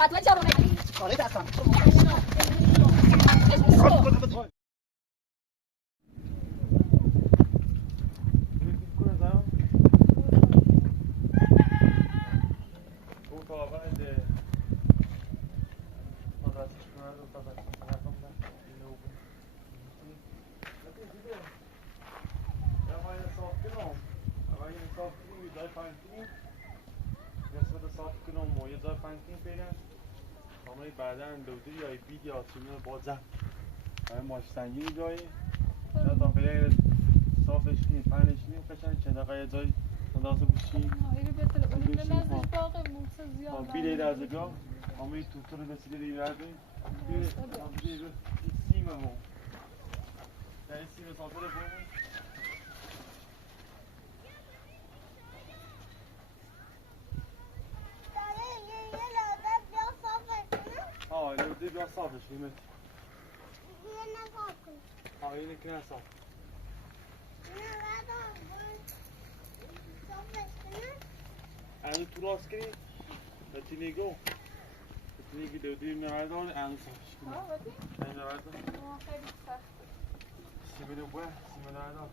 حتما چهارم بگیری. آره دستم. بعدن دودی یا بید یا آسیمون بازم برای ماش سنگی جایی یا تا بله صافش کنیم پنش کنیم قشنگ چند دقیقه جایی اندازه بشیم اینو بهتره اونم نزدیک باغ موسا زیاد بیله از جا همه تو رو رسیده دیوردیم بیله سیمه مو در سیمه صافره بومون لوده بیا صافش کنیم اینه که نه صاف الان تو راست کنی بتینی گو بتینی که دودی نوردان الان صافش کنی این نوردان خیلی سخته سیمه بوه سیمه نوردان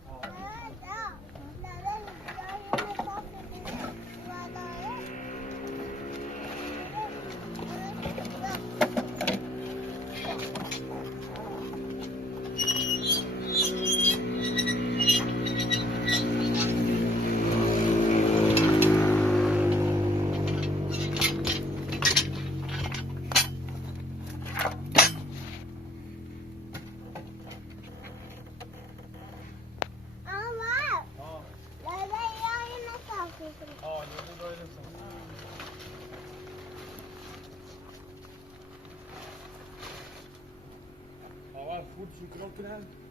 فود شکران کنن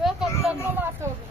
Ve kaptanla mata oldu.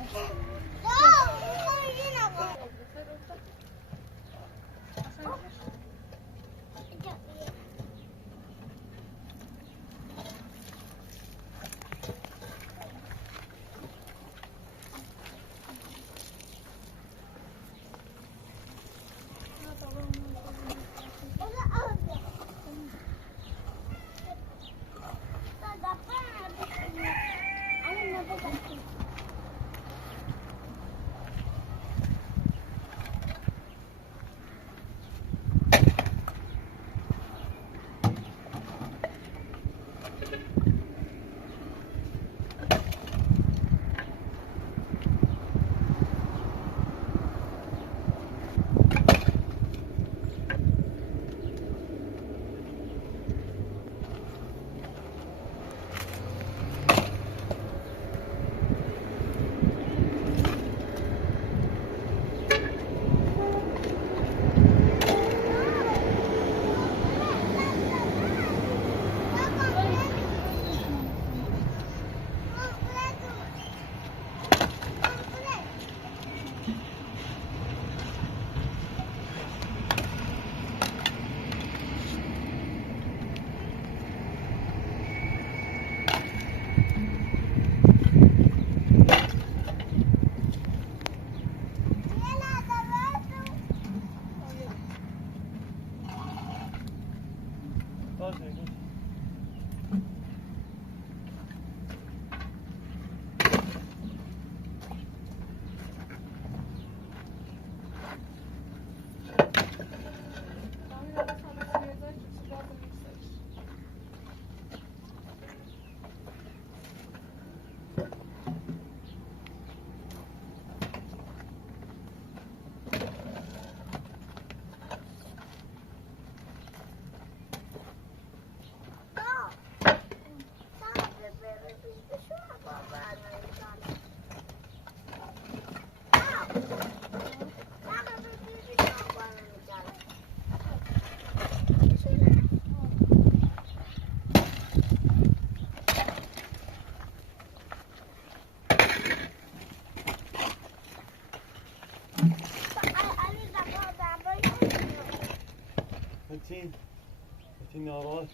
Metin narahat.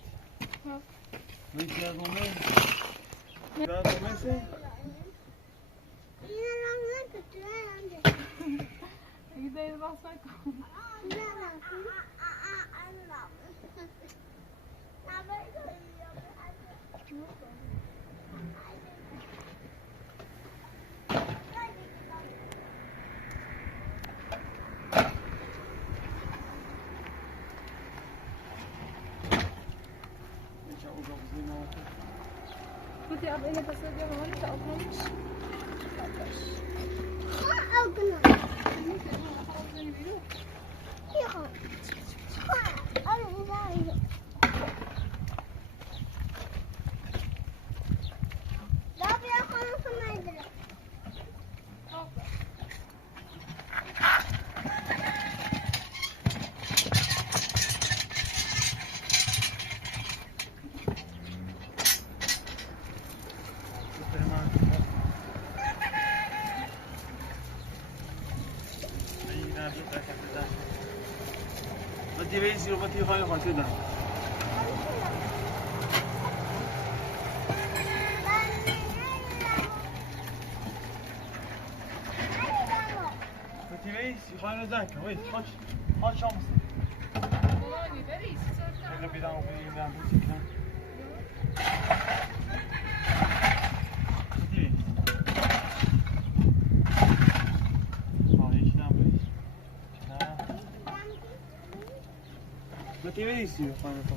Metin yazılmıyor. Ne? Yazılmıyorsa? Gidelim basmak. Gute, aber ich hätte das ja noch nicht aufgemacht. بدي بيسي وبدي هاي خاطرنا بدي بيسي هاي نزاك وين هاي شمس اللي بيدعم وبيدعم بيسي Motivation, fajne to.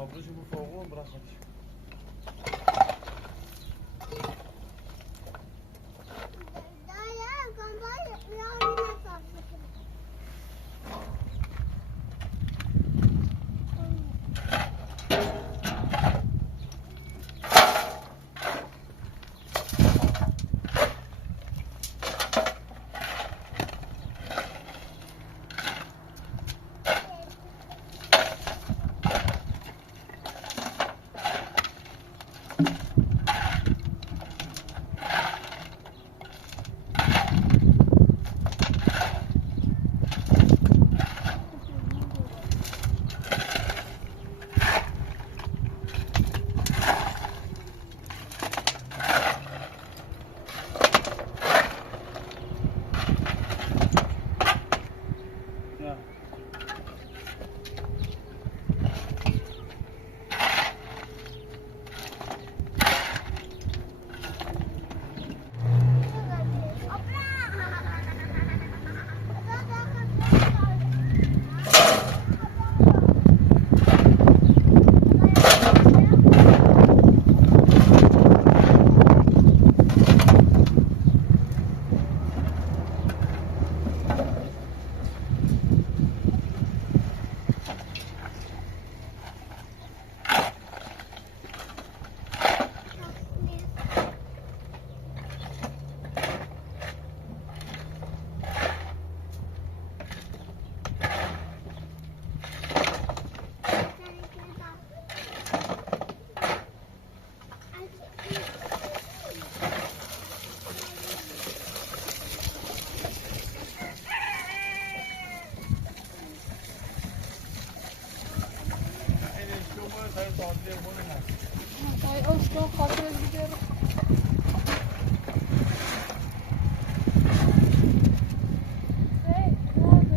Tablacı bu foğunu bırak hadi. Ya. Ay Oslo kontrol gidiyorum. Ne oldu?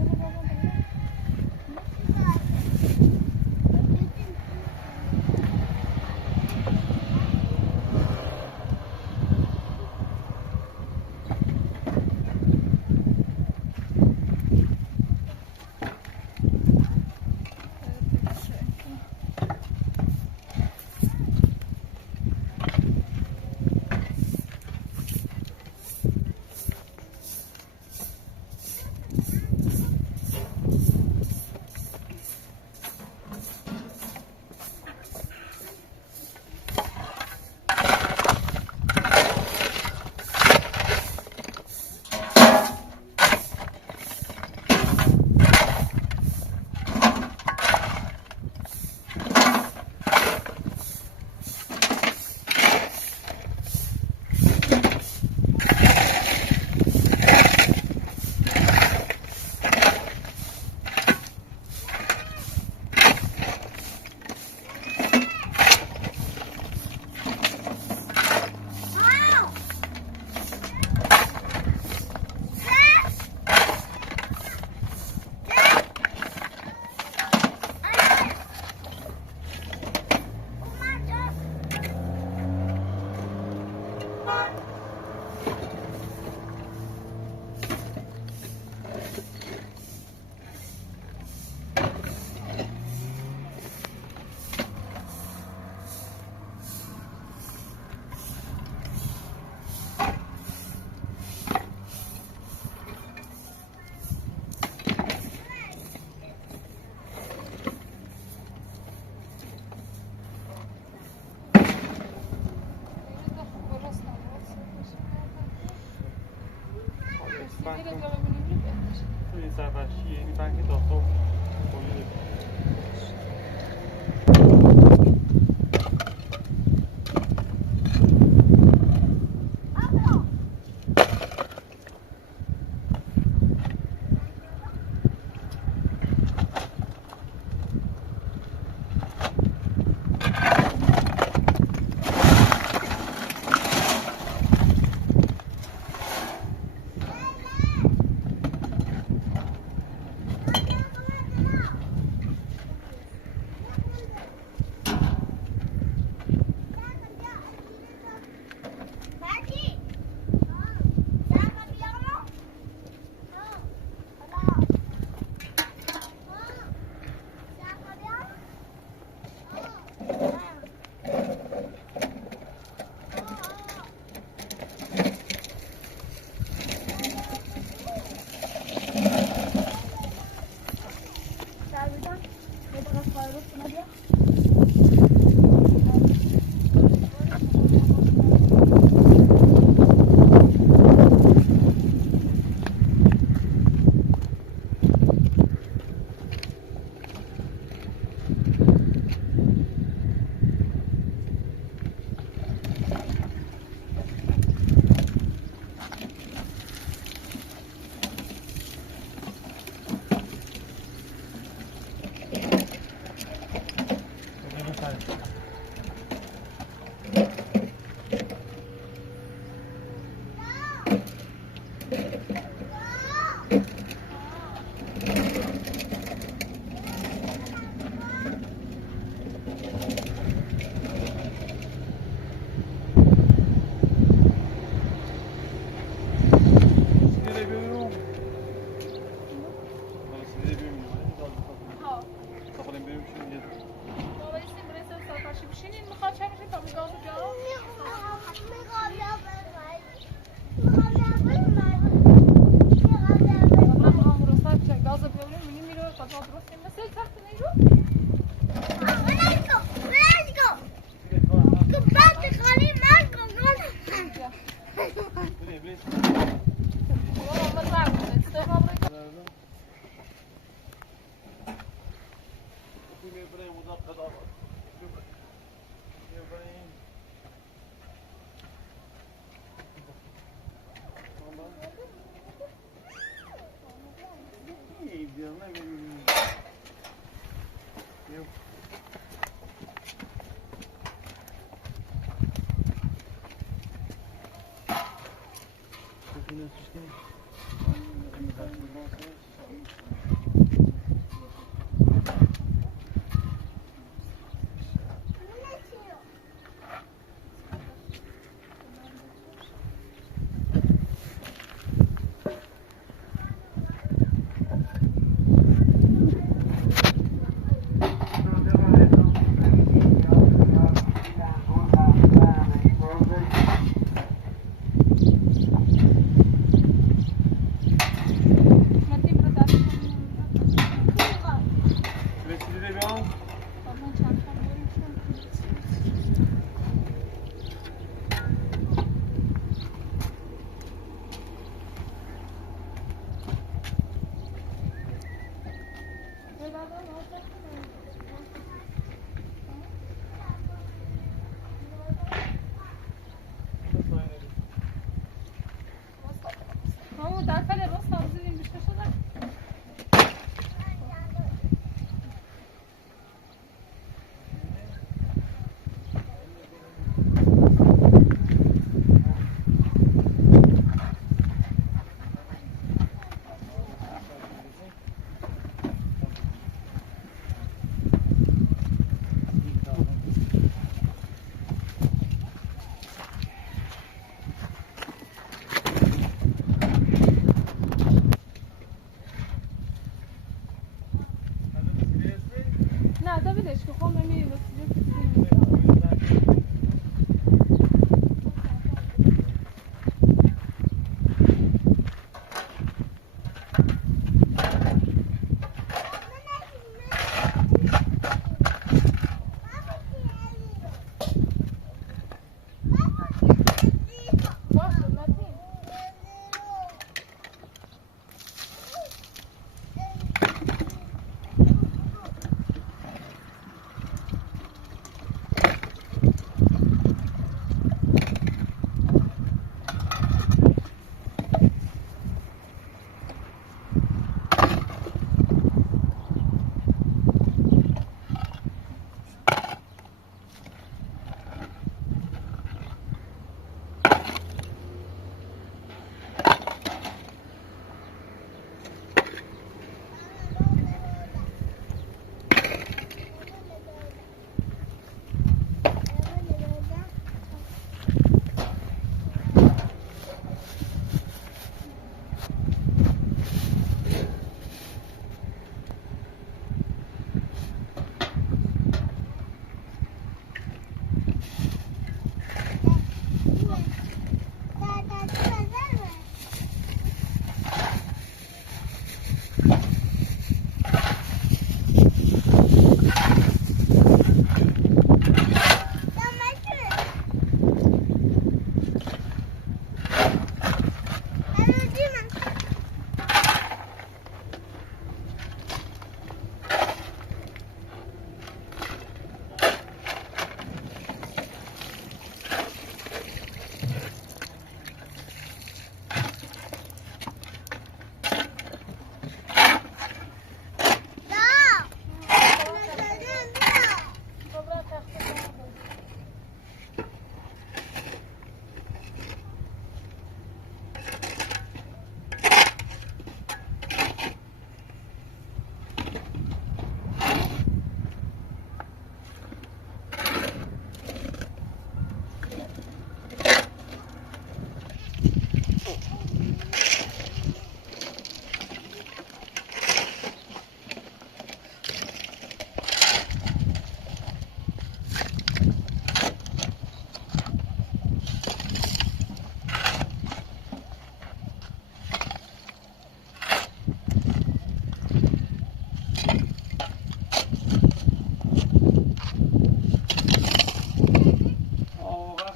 میخواد چه میشه تا میگاه بجا؟ والله عمره صار چه گازه بیاریم منی میره قضا درستیم مثل تخت نیرو؟ والله ما تعرف استفاده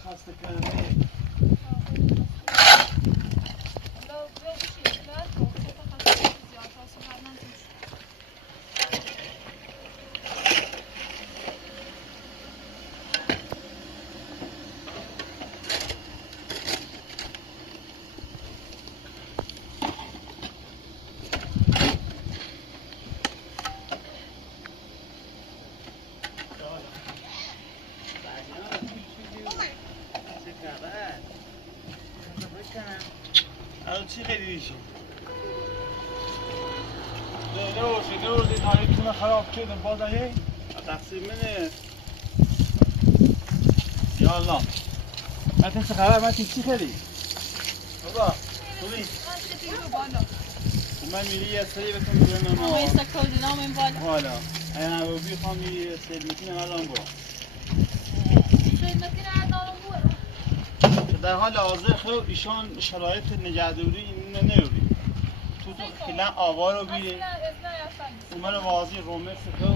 خسته کننده. چی خیلی ریشی؟ نور دی نایتون خراب کردم باز ای تقصیر منه یا الله متن چه خبر متن چی خیلی؟ بابا خوبی؟ من میری یه سری بکن بیرون او ایسا کودی نام این بالا حالا انا بی خواهم میری سلمیتین الان برو سلمیتین الان برو در حال حاضر خب ایشان شرایط نگهداری اینو نمیری تو کلا آوار رو بیره اومن واضی رومه سکو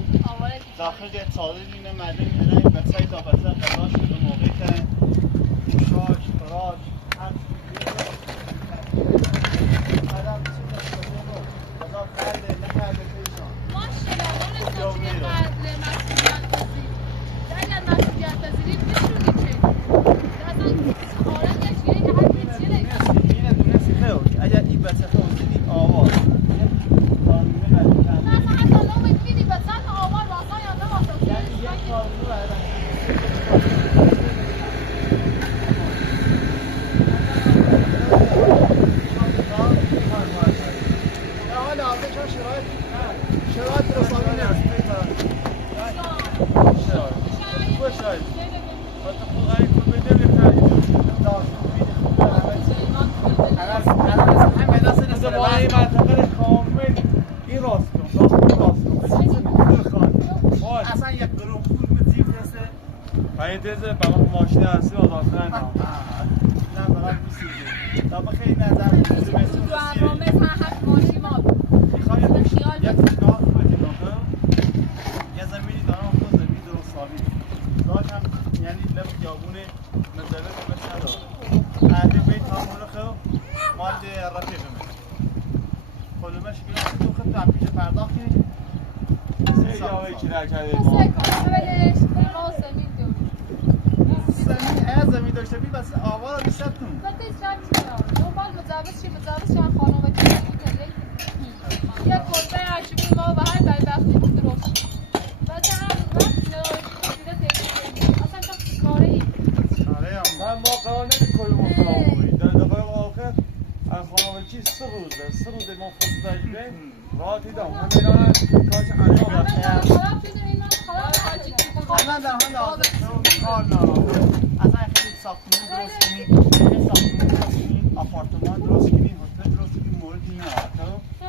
داخل ده ساله دینه مردم اینه بسای تا بسای قضا شده موقع که شاش، فراش هر آدم چیز نشده بود قضا کرده نکرده پیشان ماشالله اون اسم چیه مسئولیت پذیر اگر مسئولیت پذیری میشونی چه اصلا آره نشیه که هر چیه نگه اینه دونستی خیلی اگر این بچه خیلی دیدی آواز دیزه با ماشین اصلی آزادتر نه برای بسیاری تا بخیلی نظر بسیاری بسیاری تو ارامه هفت ماشی ما میخواید یک نگاه کنید یه زمینی دارم خود زمین درست سالی داشت هم یعنی لب خیابون مزرعه رو بس نداره اهلی بیت همون خو مال رفیقمه خلومش بیرون تو خود هم پیش پرداخت کنید سه جاوی که در کرده زمین داشته بی بس آوار بیشتر تون بس دنبال مزابط شان خانم و چیزی یه کلبه عجیبی ما و هر بدبختی درست بس هم اصلا چه کاره ای من ما قرار نمیکنیم ما خراب کنیم در دقایق آخر از خانم چیز 3 روزه ما فرصت داشتیم راه دیدم همینا کاش انجام من در حال حاضر کار ندارم اصلا خیلی ساختمان درست کنیم آپارتمان درست کنیم هتل درست کنیم مورد اینا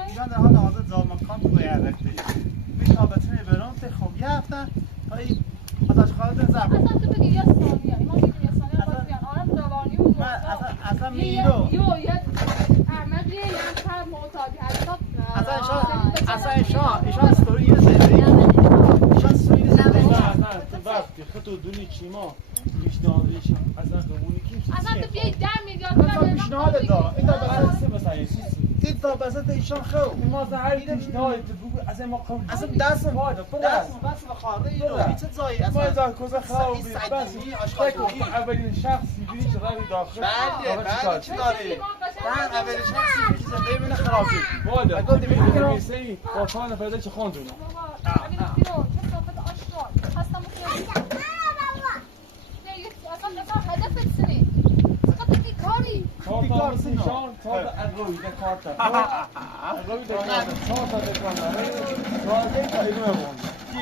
اینا در حال حاضر زالمکان تو باید رفته بیش تا بتونه برام ته خوب یه هفته تا این ازش خواهد زبان اصلا تو بگیر یه ثانیه ما میگیم یه ثانیه باید بیان آرم روانی و اصلا میرو یه احمقیه یه هم معتادی حساب اصلا ایشان ستوری یه زنده ایشان ستوری زنده وقتی خطو دونی چیما پیشنهادش اصلا قبولی کیم اصلا تو بیایی 10 میلیارد من پیشنهاد دا این تا مثلا این تا بسط ایشان خو ما هر پیشنهاد بگو اصلا ما قبول اصلا دست بس بخاره این رو هیچ جایی اصلا ما از کوزه خو بس اشخاصی اولین شخصی بینی که روی داخل بله چی داره من اولین شخصی که زنده من خراب شد والا اگه دیگه میسی با فان پیدا چه خوندونه کارت نشان تا اروی به کارت اروی به کارت راضی تا اینو بمون کی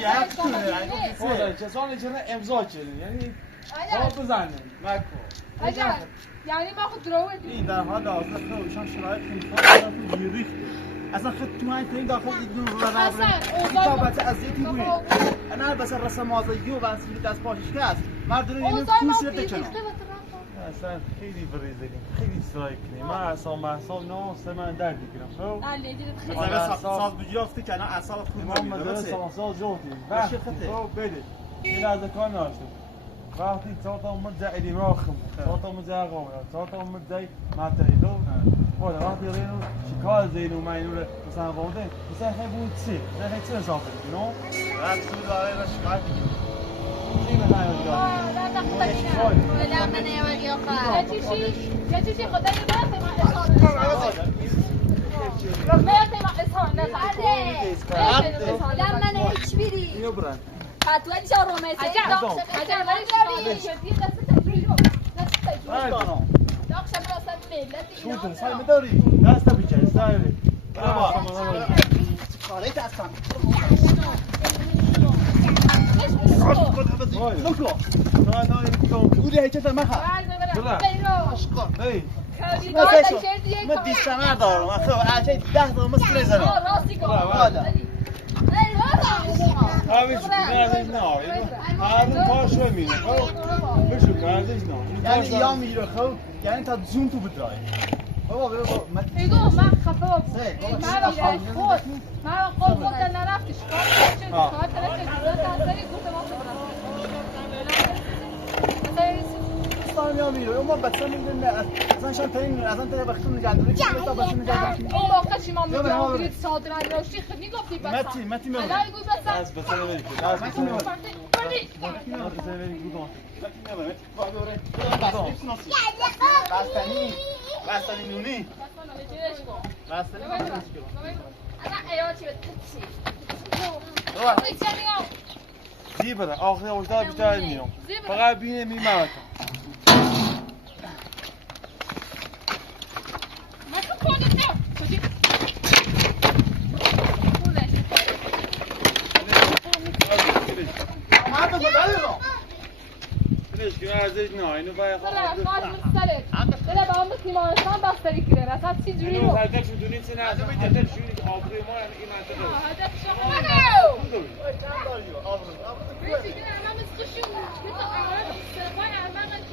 چه امضا کردی یعنی کار بزنیم مکو اگر یعنی ما خود دروه این در حال حاضر خودشان شرایط خیلی ریخت اصلا خود تو این این داخل این رو کتابت اذیتی بود انا بس رسم آزادی و بس دست پاشش است مرد رو اینو کوس بکنه اصلا خیلی بریزیم خیلی سرای کنیم من اعصاب نه من درد میگیرم خب مثلا ساز بجافتی که الان اعصاب خوب ما مثلا ساز جفتیم بس خب بده این از کار ناشته وقتی صوت اومد زعلیم راخم صوت اومد زعقام صوت اومد زي ما تريدو ولا وقتی رینو شکار زینو ماینو مثلا بوده مثلا بود چی نه هیچ چیز آفر you know رقص بود برای شکار چی مثلا ولا من يا وليقا يا تيجي خدني ما مع إصابة ما مع إصابة لما أنا هيك بري يبرن خاطوة جارو ما يصير عجب شو تنسى مدوري لا استبيج استايل برافو خاليت اصلا نوكو ترى انا يكون قولي هيك ما خا اي ما دیستم ندارم اخو عجیب 10 تا مثل زنم والا هاویش کردش نه هارون کارش می‌کنه بشو کردش نه یعنی یا میره خو یعنی تا زوم تو بدرای بابا ما يقول ما خفوف ما بقول فوت ما بقول فوت انا رفتش قلت استان یا میره ما بچه میدن اصلا شان ترین اصلا تا وقتی نجات چی تا بس نجات اون موقع شما میگفتید صادرات راشی خیلی گفتی بس متی میره الان يقول بس از بسنه بری از بسنه بری بردی از بسنه بری بودم بستنی نونی بستنی انا ایاتی بتچی زیبره آخر اوجدا بیشتر میام فقط بینه میمارم ما تقولي نه ما بدو ليش كنا عزيز ناينو باي طلع خاص مستلك طلع بعمر تيمارستان بستري كده اصلا چی جوری اینو بود هدف دونی چه نه هدف شونی که آبروی ما یعنی این منطقه هدف شما بيجي كده امام السوشي وبيطلع على السيرفاي على دماغك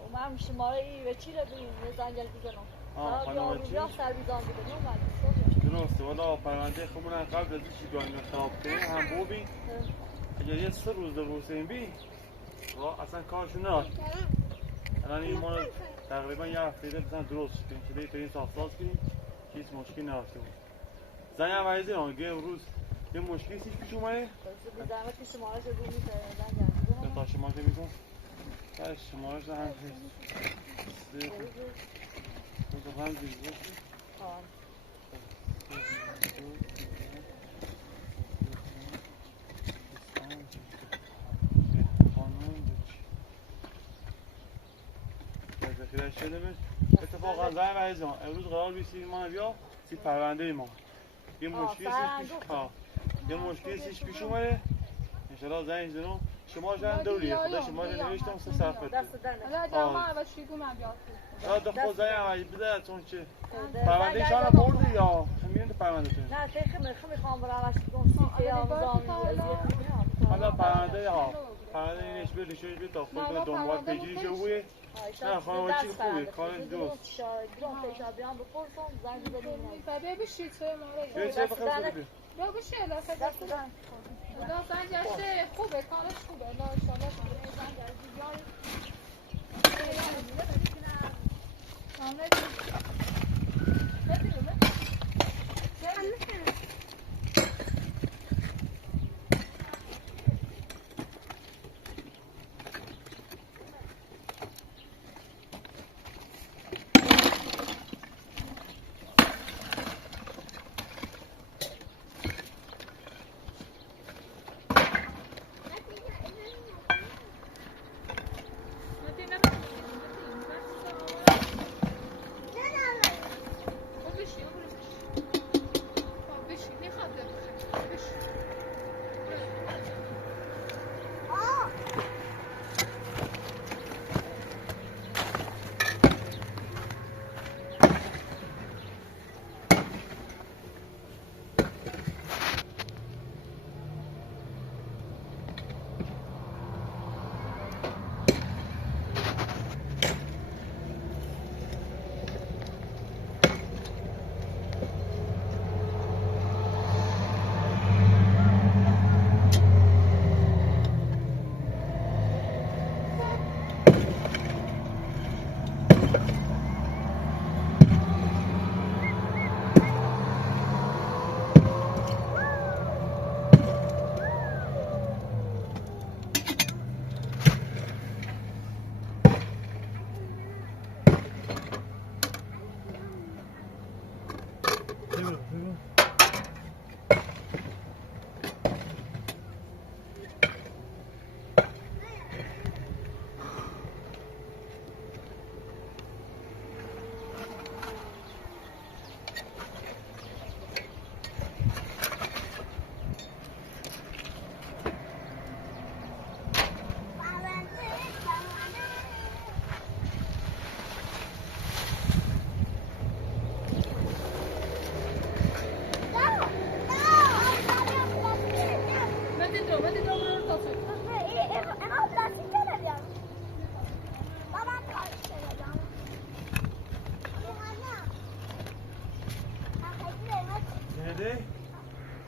و من شماره ای و چی رو بگیم زنجل بزنم خانواده درسته والا پرونده خودمون قبل از اینکه گاهی خراب کنیم هم ببین اگر یه 3 روز درستیم بی اصلا کارشون نداشت الان این ما تقریبا یه هفته مثلا درست کنیم که دیگه تا این ساختاز کنیم که هیچ مشکلی نداشته بود زنی هم عزیزی نامگه امروز یه مشکلی سیش پیش اومده؟ زحمت که شمارش رو میکنه تا شمارش میکن؟ باش شمارش هم هست تو هم زیر باشی؟ ذخیره‌اش شده بشه اتفاقا زن و عزیزان امروز قرار بیستیم ما بیا سی پرونده ما یه مشکلی سیش پیش اومده انشالله زنگ زنو شما شدن دوریه خدا شما رو نوشتم سه صفحه حالا جامعه و شیگو من بیاد دو خود زنگ عملی بده چون چه پرونده شما بردی یا میرین تو پرونده تو نه میخوام برای عوض که حالا پرونده پرونده اینش بیاد شویش بیاد تا خود دنبال پیجی شو بویه نه خانواده چی خوبه کارش دوست بیان بپرسم زنگ بده بشید چه ماره چه بخیر بده یا بشه دست دادن خدا زنگ گشته خوبه کارش خوبه الله ان شاء الله زنگ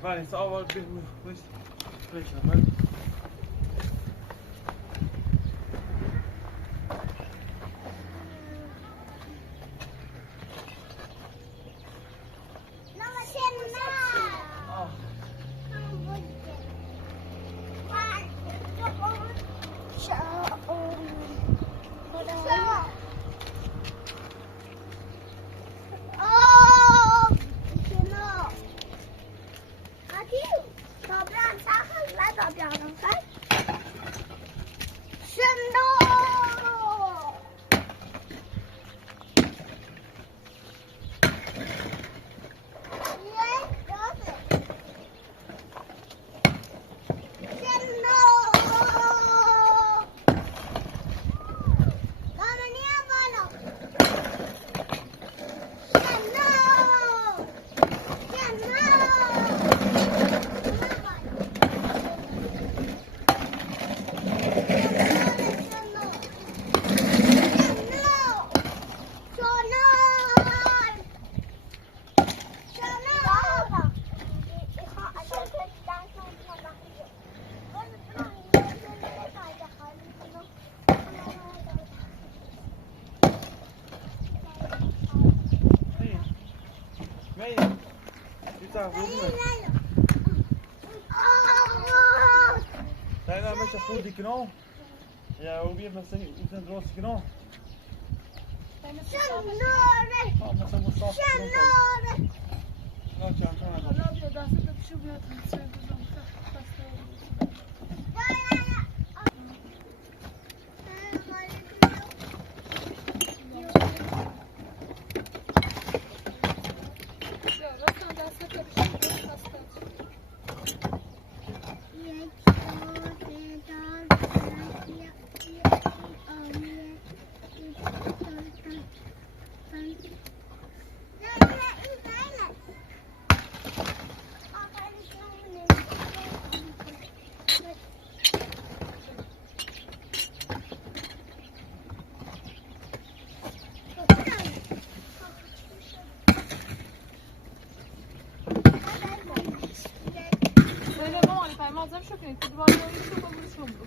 Vale, it's all about please. بتاع خودمه لا ماشي خودي كنو يا وبيه مثلا يمكن دراسي كنو مثلا مصاف لا كان حالا بیا دستت بشو بیاد همسایه بزن خسته بیا رفتم دستت بشو بیاد خسته Böyle mama hani parmağım şu ki kudu var ya şu bu şu bu.